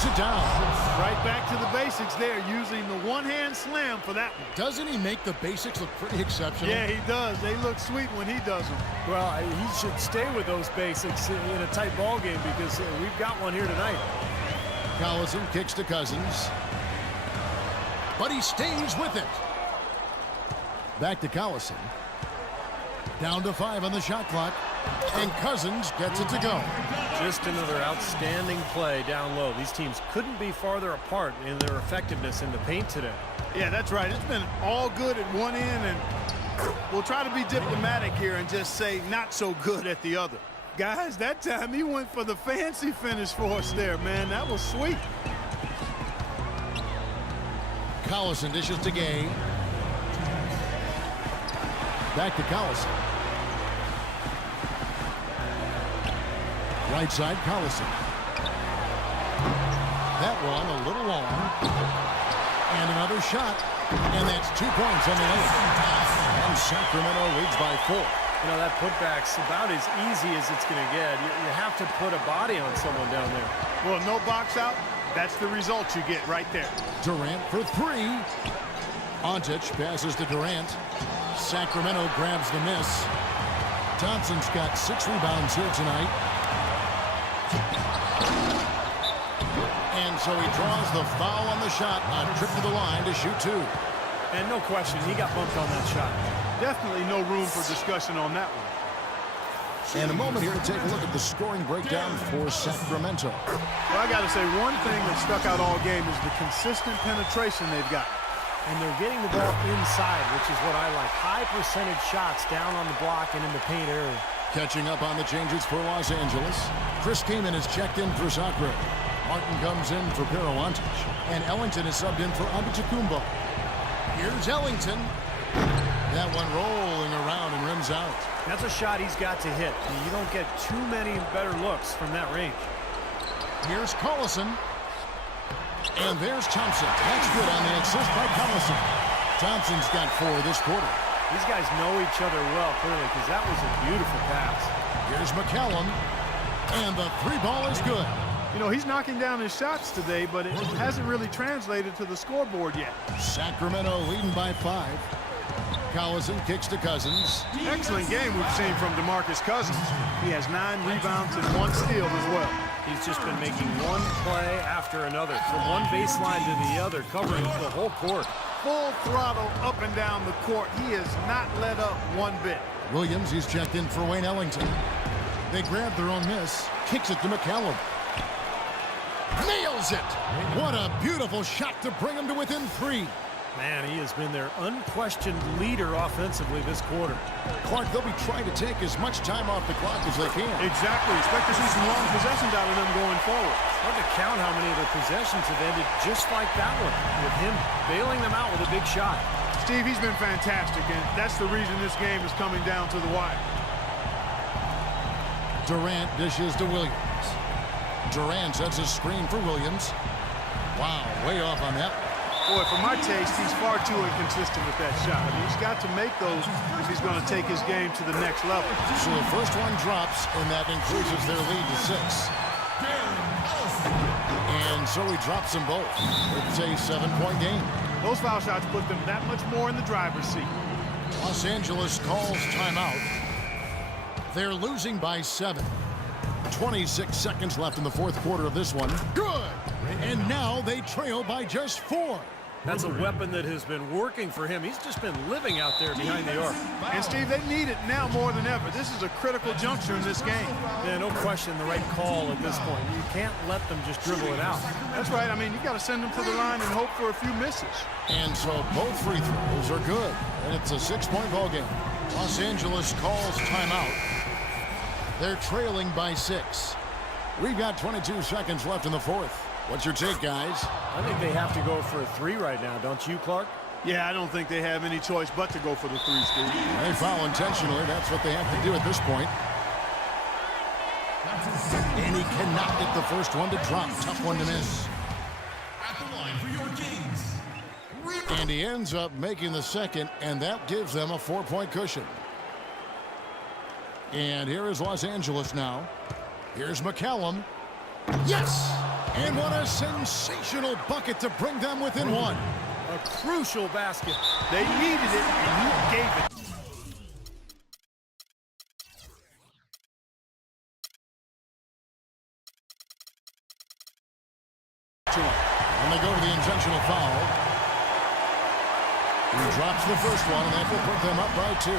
brings it down. Right back to the basics there, using the one-hand slam for that one. Doesn't he make the basics look pretty exceptional? Yeah, he does. They look sweet when he does them. Well, he should stay with those basics in a tight ball game because we've got one here tonight. Collison kicks to Cousins. But he stays with it. Back to Collison. Down to 5 on the shot clock. And Cousins gets it to go. Just another outstanding play down low. These teams couldn't be farther apart in their effectiveness in the paint today. Yeah, that's right. It's been all good at one end, and we'll try to be diplomatic here and just say not so good at the other. Guys, that time he went for the fancy finish for us there, man. That was sweet. Collison dishes to Gay. Back to Collison. Right side, Collison. That one a little long. And another shot. And that's 2 points on the layup. And Sacramento leads by 4. You know, that putback's about as easy as it's going to get. You have to put a body on someone down there. Well, no box out. That's the result you get right there. Durant for 3. Ontic passes to Durant. Sacramento grabs the miss. Thompson's got 6 rebounds here tonight. And so he draws the foul on the shot. A trip to the line to shoot 2. And no question, he got bumped on that shot. Definitely no room for discussion on that one. And a moment here to take a look at the scoring breakdown for Sacramento. Well, I got to say, one thing that stuck out all game is the consistent penetration they've got. And they're getting the ball inside, which is what I like. High percentage shots down on the block and in the paint area. Catching up on the changes for Los Angeles. Chris Kaman is checked in for Sacre. Martin comes in for Ontic. And Ellington is subbed in for Antetokounmpo. Here's Ellington. That one rolling around and rims out. That's a shot he's got to hit. You don't get too many better looks from that range. Here's Collison. And there's Thompson. That's good on the assist by Collison. Thompson's got 4 this quarter. These guys know each other well, clearly, because that was a beautiful pass. Here's McCallum. And the 3 ball is good. You know, he's knocking down his shots today, but it hasn't really translated to the scoreboard yet. Sacramento leading by 5. Collison kicks to Cousins. Excellent game we've seen from DeMarcus Cousins. He has 9 rebounds and 1 steal as well. He's just been making one play after another, from one baseline to the other, covering the whole court. Full throttle up and down the court. He has not let up one bit. Williams, he's checked in for Wayne Ellington. They grab their own miss. Kicks it to McCallum. Nails it! What a beautiful shot to bring him to within 3. Man, he has been their unquestioned leader offensively this quarter. Clark, they'll be trying to take as much time off the clock as they can. Exactly. Expect to see some long possessions out of them going forward. Hard to count how many of their possessions have ended just like that one, with him bailing them out with a big shot. Steve, he's been fantastic, and that's the reason this game is coming down to the wire. Durant dishes to Williams. Durant sets a screen for Williams. Wow, way off on that. Boy, for my taste, he's far too inconsistent with that shot. I mean, he's got to make those if he's going to take his game to the next level. So the first one drops, and that increases their lead to 6. And so he drops them both. It's a 7-point game. Those foul shots put them that much more in the driver's seat. Los Angeles calls timeout. They're losing by 7. 26 seconds left in the 4th quarter of this one. Good! And now they trail by just 4. That's a weapon that has been working for him. He's just been living out there behind the arc. And, Steve, they need it now more than ever. This is a critical juncture in this game. Yeah, no question the right call at this point. You can't let them just dribble it out. That's right. I mean, you got to send them to the line and hope for a few misses. And so both free throws are good. And it's a 6-point ball game. Los Angeles calls timeout. They're trailing by 6. We've got 22 seconds left in the 4th. What's your take, guys? I think they have to go for a 3 right now, don't you, Clark? Yeah, I don't think they have any choice but to go for the 3, Steve. They foul intentionally. That's what they have to do at this point. And he cannot get the first one to drop. Tough one to miss. At the line for your Kings. And he ends up making the second, and that gives them a 4-point cushion. And here is Los Angeles now. Here's McCallum. Yes! And what a sensational bucket to bring them within one. A crucial basket. They needed it, and he gave it. And they go to the intentional foul. He drops the first one, and that will put them up by 2.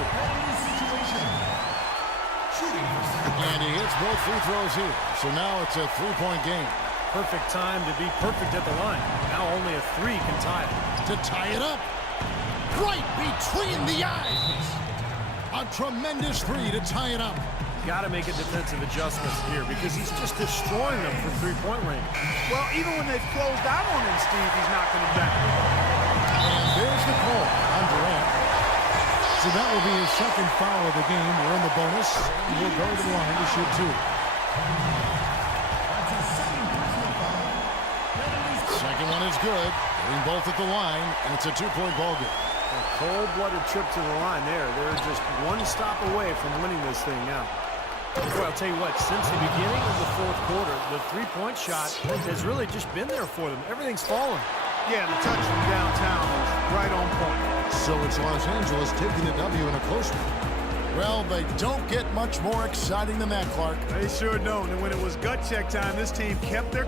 And he hits both free throws here. So now it's a 3-point game. Perfect time to be perfect at the line. Now only a 3 can tie it. To tie it up. Right between the eyes. A tremendous 3 to tie it up. Got to make a defensive adjustments here because he's just destroying them from 3-point range. Well, even when they've closed out on him, Steve, he's not going to back. And there's the call on Durant. So that will be his second foul of the game. We're in the bonus. He'll go to the line to shoot 2. Second one is good. Hitting both at the line, and it's a 2-point ball game. A cold-blooded trip to the line there. They're just one stop away from winning this thing now. Boy, I'll tell you what, since the beginning of the fourth quarter, the 3-point shot has really just been there for them. Everything's fallen. Yeah, the touch from downtown is right on point. So it's Los Angeles taking the W in a close one. Well, they don't get much more exciting than that, Clark. They sure don't. And when it was gut check time, this team kept their